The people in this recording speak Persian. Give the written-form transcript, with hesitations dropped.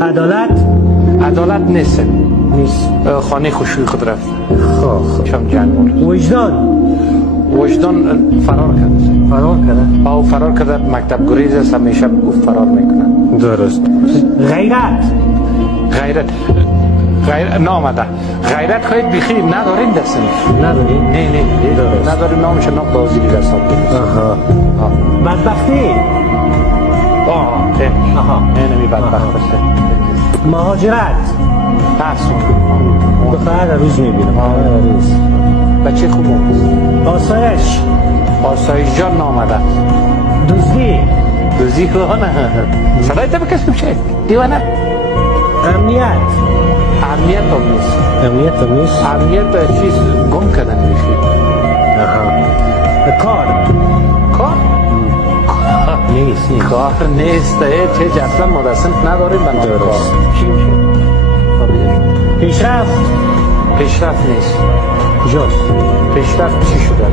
عدالت نیست. نیست. خانه خوشوی خود رفت. خب شام جنگ بود. وجدان فرار کرده. او فرار کرده، مکتب گریز است، همیشه او فرار میکنه. درست. غیرت نامده. غیرت خواهید بیخی نداریم دستم. نداری؟ نه نداریم. نامش نام بازیری رساب کنید. بدبختی. نمی بدبخت باشه. مهاجرت. دختر در روز میبینم. بچه خوب بود. آسایش جان نامده. دوزی که نه. صدای تا بکشم چه؟ دیوانه. امنیت هم نیست. امنیت چیز گم کردن میشی. کار نیست. چه اصلا مدرسن نداریم به نام کار. چی میشه؟ پیشرفت نیست. کجاست؟ پیشرفت چی شده؟